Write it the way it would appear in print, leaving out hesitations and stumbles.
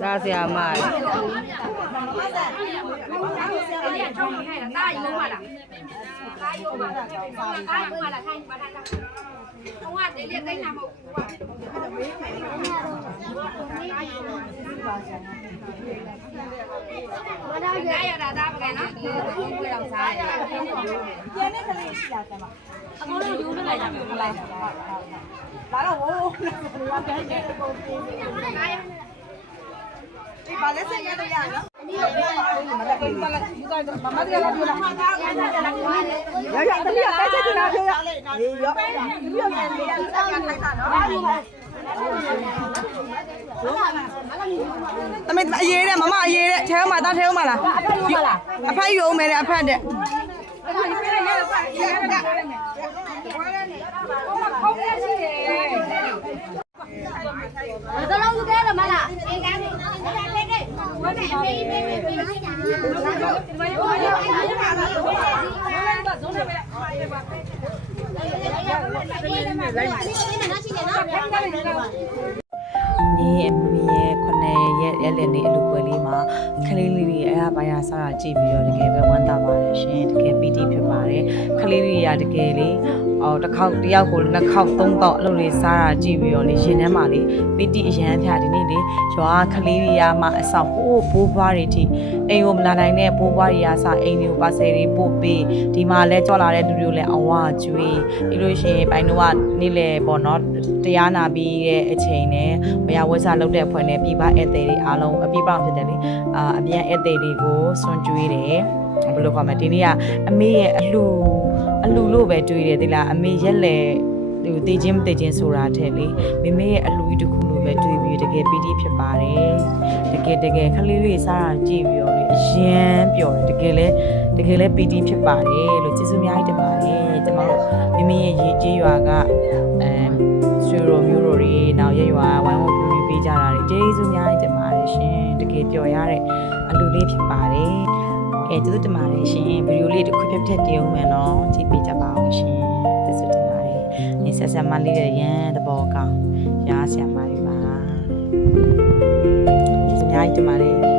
စားစရာမလား大油嘛了，大油嘛了，大油嘛了，看把它那，我得练跟他们。大油的大不干了，不让啥呀？今天可能是啥子嘛？他可能有的来着，有的来着。来了我，我赶紧。你把那些也都养了。တမင်အရေးတဲ့မမအရေးတဲ့ထဲမှာတားထဲမှာလားအဖက်ယူအောင်မယ်တဲ့အဖက်တဲ့这老子干了嘛啦？我买ညီအမေရဲ့ခုနှစ်ရက်လည်းနေအလူပွဲလေးမှာခလေးလေးတွေအဲ့အပိုင်းအစားကြည့်ပြီးတော့တကယ်ပဲဝမ်းသာပါတယ်ရှင်တကယ်ပီတိဖြစ်ပါတယ်ခလေးလေးတွေကတကယ်လေးတစ်ခေါက်တစ်ယောက်ကိုနှစ်ခေါက်သုံးခေါက်အဲ့လိုလေးစားတာကြည့်ပြီးတော့လေရှင်ထဲမှာလေပီတိအရန်ဖြာဒီနေ့လေရွာခလေးတွေကမှအဆောင်ဟိုးဘိုးဘွားတွေထိအိမ်ကိုမလာနိုင်တဲ့ဘိုးဘွားတွေကစအိမ်တွေကိုပါဆယ်တွေပို့ပေးဒီမှာလဲကြော်လာတဲ့လူတွေလည်းအဝကျွေးပြီးလို့ရှိရင်ပိုင်းတော့ကနေ့လေပေါ့နော်တရားနာပြီးတဲ့အချိန်နဲ့မရဝဲစားလုပ်တဲ့အဖွဲ့နဲ့ပြည်ပဧည့်သည်တွေအားလုံးအပြည့်ပေါင်းဖြစ်တယ်လေအပြန်ဧည့်သည်တွေကိုစွန့်ကျွေးတယ်ဘယ်လိုခေါ်မလဲဒီနေ့ကအမေရဲ့အလူလို့ပဲတွေးတယ်ဒီလားအမေရက်လေဟိုတည်ချင်းမတည်ချင်းဆိုတာထက်လေမိမေရဲ့အလူကြီးတစ်ခုလိုပဲတွေးပြီးတကယ်ပီတိဖြစ်ပါတယ်တကယ်ခလေးလေးစားတာကြည့်ပြီးတော့လေအရန်ပျော်တယ်တကယ်လဲပီတိဖြစ်ပါတယ်လို့ကျေးဇူးအများကြီးတင်ပါတယ်ကျွန်တော်တို့မိမေရဲ့ရေကြီးရွာကဆွေရိုမျိုးတို့တွေနောက်ရက်ရွာဝိုင်းဝန်းပူပေးကြတာတွေကျေးဇူးအများကြီးတင်ပါတယ်ရှင်တကယ်ပျော်ရတဲ့အလူလေးဖြစ်ပါတယ်ကျေးဇူးတင်ပါတယ်ရှင်ဗီဒီယိုလေးတစ်ခုဖြတ်တည်အောင်မယ်နော်ကြည့်ပေးကြပါအောင်ရှင်ကျေးဇူးတင်ပါတယ်နေဆက်ဆက်မလေးရရန်သဘောကောင်းရားဆရာမလေးပါကျေးဇူးအများကြီးတင်ပါတယ်